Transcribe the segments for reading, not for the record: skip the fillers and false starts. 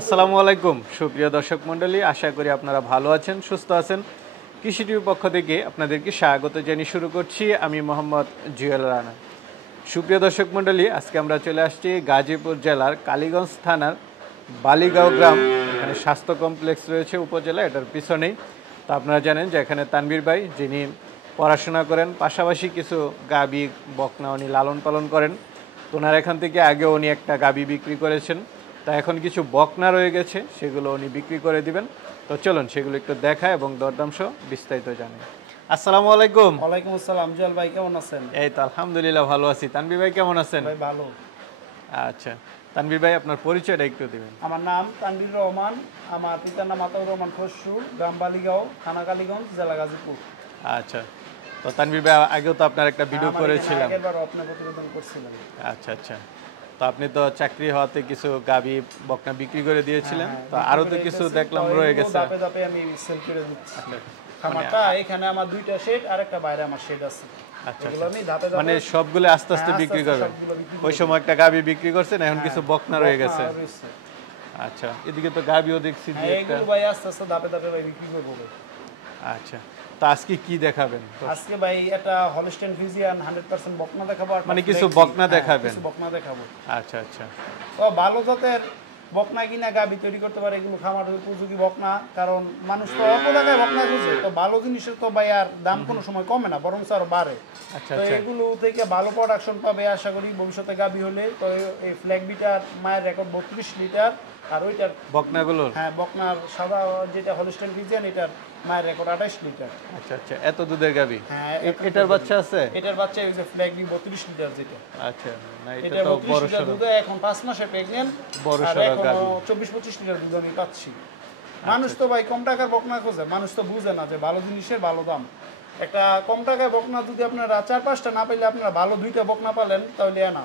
আসসালামু আলাইকুম সুপ্রিয় দর্শক মণ্ডলী, আশা করি আপনারা ভালো আছেন, সুস্থ আছেন। কৃষি টিভির পক্ষ থেকে আপনাদেরকে স্বাগত জানিয়ে শুরু করছি আমি মোহাম্মদ জুয়েল রানা। সুপ্রিয় দর্শক মণ্ডলী, আজকে আমরা চলে আসছি গাজীপুর জেলার কালীগঞ্জ থানার বালিগাঁও গ্রাম। এখানে স্বাস্থ্য কমপ্লেক্স রয়েছে উপজেলা, এটার পিছনেই। তো আপনারা জানেন যে এখানে তানভীর ভাই, যিনি পড়াশোনা করেন, পাশাপাশি কিছু গাভী বকনা উনি লালন পালন করেন। তো ওনার এখান থেকে আগেও উনি একটা গাভী বিক্রি করেছেন, তা এখন কিছু বকনা রয়ে গেছে, সেগুলো উনি বিক্রি করে দিবেন। তো চলুন সেগুলো একটু দেখা এবং দরদাম সহ বিস্তারিত জানেন। আসসালামু আলাইকুম। ওয়ালাইকুম আসসালাম। জুয়েল ভাই কেমন আছেন? এই তো আলহামদুলিল্লাহ ভালো আছি। তানভীর ভাই কেমন আছেন? ভাই ভালো। আচ্ছা, তানভীর ভাই আপনার পরিচয়টা একটু দিবেন। আমার নাম তানভীর রহমান, আমার পিতার নাম আতাউর রহমান খসরু, গ্রাম বালিগাঁও, থানা কালীগঞ্জ, জেলা গাজীপুর। আচ্ছা, তো তানভীর ভাই আগেও তো আপনার একটা ভিডিও করেছিলাম। আগেরবার আপনি প্রতিবেদন করছিলেন। আচ্ছা আচ্ছা, তো আপনি তো চাকরি হওয়াতে কিছু গাভী বকনা বিক্রি করে দিয়েছিলেন, তো আরো তো কিছু দেখলাম রয়ে গেছে। ধাপে ধাপে আমি সেল করে দিচ্ছি। খামারটা এখানে আমার দুইটা শেড আর একটা বাইরে আমার শেড আছে। আচ্ছা, এগুলো আমি ধাপে ধাপে মানে সবগুলো আস্তে আস্তে বিক্রি করবেন। ওই সময় একটা গাভী বিক্রি করছেন, এখন কিছু বকনা রয়ে গেছে। আচ্ছা, এদিকে তো গাভীও দেখছি যে একটা। এগুলো ভাই আস্তে আস্তে ধাপে ধাপে ভাই বিক্রি করব। আচ্ছা, তো আজকে কি দেখাবেন? আজকে ভাই একটা হলস্টেইন ফ্রিজিয়ান 100% বকনা দেখাবো। মানে কিছু বকনা দেখাবেন? কিছু বকনা দেখাবো। আচ্ছা আচ্ছা, তো ভালো জাতের বকনা কিনা গাবি তৈরি করতে পারে, এগুলো খামার উপযোগী বকনা। কারণ মানুষ তো অল্প টাকায় বকনা খুঁজে, তো ভালো জিনিসের তো ভাই আর দাম কোনো সময় কমে না, বরং আরো বাড়ে। আচ্ছা তো আচ্ছা, এগুলো থেকে ভালো প্রোডাকশন পাবে আশা করি ভবিষ্যতে গাবি হলে। তো এই ফ্ল্যাগ বিটার মায়ের রেকর্ড 32 লিটার, আর ওইটার বকনাগুলো। হ্যাঁ বকনার সাদা যেটা হলস্টেইন ফ্রিজিয়ান, এটার মায়ের রেকর্ড 28 লিটার। আচ্ছা আচ্ছা, এত দুধের গাভী? হ্যাঁ, এটার বাচ্চা আছে? এটার বাচ্চা এই যে ফ্ল্যাগ বি 32 লিটার যেটা। আচ্ছা, না এটা এটা তো 32 বড় লিটার সরো। দুধ, এখন 5 মাসে প্রেগন্যান্ট। বড় আর সরো এখন গাভী। 24-25 লিটার দুধ আমি পাচ্ছি। মানুষ তো ভাই কম টাকার বকনা খোঁজে, মানুষ তো বুঝে না যে ভালো জিনিসের ভালো দাম। একটা কম টাকায় বকনা যদি আপনারা 4-5টা না পেলে আপনারা ভালো 2টা বকনা পালেন, তাহলে না।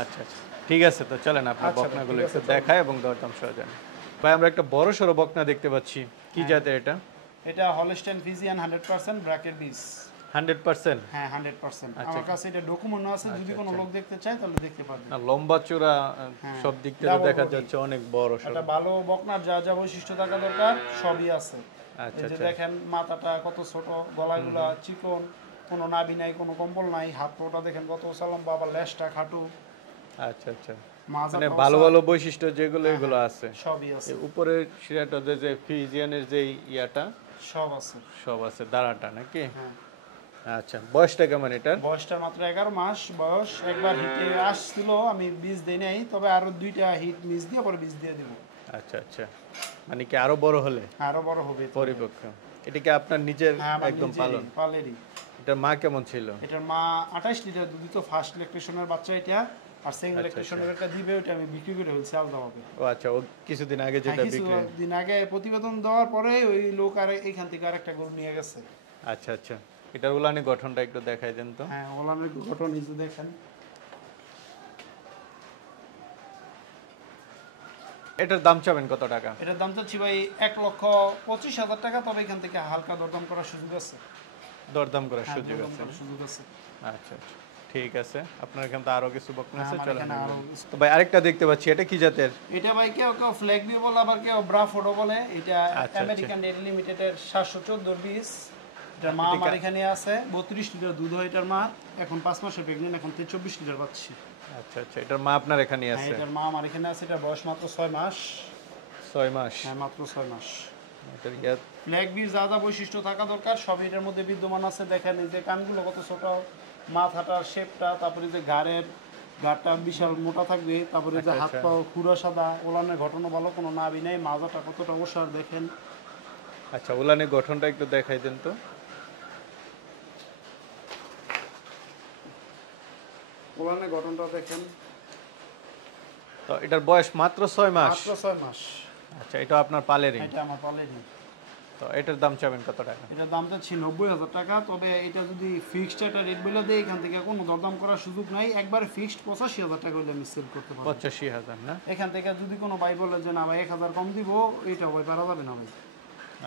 আচ্ছা আচ্ছা, ঠিক আছে, তো চলেন আপনার আচ্ছা, বকনাগুলো ঠিক একটু আছে, দেখায় এবং দরদাম সহ জানি। ভাই, আমরা একটা বড় সরো বকনা দেখতে পাচ্ছি, কি জাতের এটা? এটা হলস্টেইন ফ্রিজিয়ান 100% ব্র্যাকেট বিস। 100%? হ্যাঁ 100%। আমার কাছে এটা ডকুমেন্ট আছে, যদি কোনো লোক দেখতে চায় তাহলে দেখতে পারবে। না, লম্বা চূড়া সব দিক থেকে দেখা যাচ্ছে অনেক বড় সরো। এটা ভালো বকনার যা যা বৈশিষ্ট্য থাকা দরকার সবই আছে। আচ্ছা এই যে আচ্ছা, দেখেন মাথাটা কত ছোট, গলাগুলা চিকন, কোনো নাভি নাই, কোনো কম্বল নাই, হাত পাটা দেখেন কত লম্বা, আবার লেজটা খাটো। আচ্ছা আচ্ছা, মাঝা মানে ভালো ভালো বৈশিষ্ট্য যেগুলো এগুলো আছে, সবই আছে। উপরের শিরাটা যে ফ্রিজিয়ানের যে ইয়াটা সব আছে, সব আছে, দাঁড়াটা নাকি? হ্যাঁ। আচ্ছা, বয়সটা কেমন এটার? বয়সটা মাত্র 11 মাস বয়স। একবার হিটে আসছিল, আমি বীজ দেই নাই, তবে আরো 2টা হিট মিস দিয়ে পরে বীজ দিয়ে দিব। আচ্ছা আচ্ছা, মানে কি আরো বড় হলে আরো বড় হবে পরিপক্ক? এটা কি আপনার নিজের একদম পালন? পালেরই। এটার মা কেমন ছিল? এটার মা 28 লিটার দুধ দিত, ফার্স্ট ল্যাকটেশনের বাচ্চা এটা। আর সেকেন্ড ল্যাকটেশনের একটা দিবে, ওটা আমি বিক্রি করে ফেলছি আলাদাভাবে। ও আচ্ছা, ও কিছুদিন আগে যেটা বিক্রি, কিছুদিন আগে প্রতিবেদন দেওয়ার পরে ওই লোক আর এখান থেকে আরেকটা গরু নিয়ে গেছে। আচ্ছা আচ্ছা, এটার উলানি গঠনটা একটু দেখাই দেন তো। হ্যাঁ, ওলানের গঠন নিজে দেখেন। এটার দাম চাবেন কত টাকা? এটার দাম চাচ্ছি ভাই 1,25,000 টাকা, তবে এখান থেকে হালকা দরদাম করার সুযোগ আছে। দরদাম করার হ্যাঁ, সুযোগ দরদাম আছে? করার সুযোগ আছে। আচ্ছা আচ্ছা, ঠিক আছে। আপনার এখানে তো আরো কিছু বকনা আছে, আমার চলেন। এখানে আরো তো ভাই আরেকটা দেখতে পাচ্ছি, এটা কি জাতের? এটা ভাই কেউ কেউ ফ্ল্যাগ বি বলে, আবার কেউ ব্রাফোর্ডও বলে। এটা আচ্ছা, আমেরিকান ডেইরি লিমিটেডের 714 বীজ। এটা মা আমার এখানে আছে, 32 লিটার দুধ হয় এটার মা। এখন 5 মাসের প্রেগন্যান্ট, এখন 24 লিটার পাচ্ছি। আচ্ছা আচ্ছা, এটার মা আপনার এখানে হ্যাঁ, আছে? এটার মা আমার এখানে আছে। এটা বয়স মাত্র 6 মাস। 6 মাস? হ্যাঁ, মাত্র 6 মাস। এটার ইয়াত ফ্ল্যাগ বির যা যা বৈশিষ্ট্য থাকা দরকার সব এটার মধ্যে বিদ্যমান আছে। দেখেন এই যে কানগুলো কত ছোট, মাথাটার শেপটা, তারপরে যে ঘাড়টা বিশাল মোটা থাকবে, তারপরে যে হাত পা খুরা সাদা, ওলানের ঘটনা ভালো, কোনো নাভি নেই, মাজাটা কতটা ওসার দেখেন। আচ্ছা, উলানের গঠনটা একটু দেখাই দেন তো। ওলানের ঘটনটা দেখেন। তো এটার বয়স মাত্র 6 মাস? মাত্র 6 মাস। আচ্ছা, এটা আপনার পালেরই? এটা আমার পালেরই। তো এটার দাম চাবেন কত টাকা? এটার দামটা ছিল 90,000 টাকা, তবে এটা যদি ফিক্সড একটা রেট বলে দেয়, এখান থেকে কোনো দরদাম করার সুযোগ নাই। একবার ফিক্সড 85,000 টাকা হলে আমি সেল করতে পারবো। 85,000 না? এখান থেকে যদি কোনো ভাই বলে যে না ভাই 1,000 কম দিব, এইটা ভাই পারা যাবে না ভাই।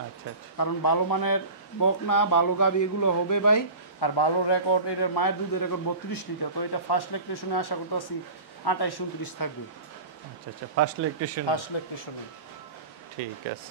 আচ্ছা আচ্ছা, কারণ ভালো মানের বকনা, ভালো গাবি এগুলো হবে ভাই। আর ভালো রেকর্ড, এটার মায়ের দুধের রেকর্ড 32 লিটার। তো এটা ফার্স্ট ল্যাকটেশনে আশা করতেছি 28-29 থাকবে। আচ্ছা আচ্ছা, ফার্স্ট ইলেকট্রিশিয়ান। First electrician. ঠিক আছে।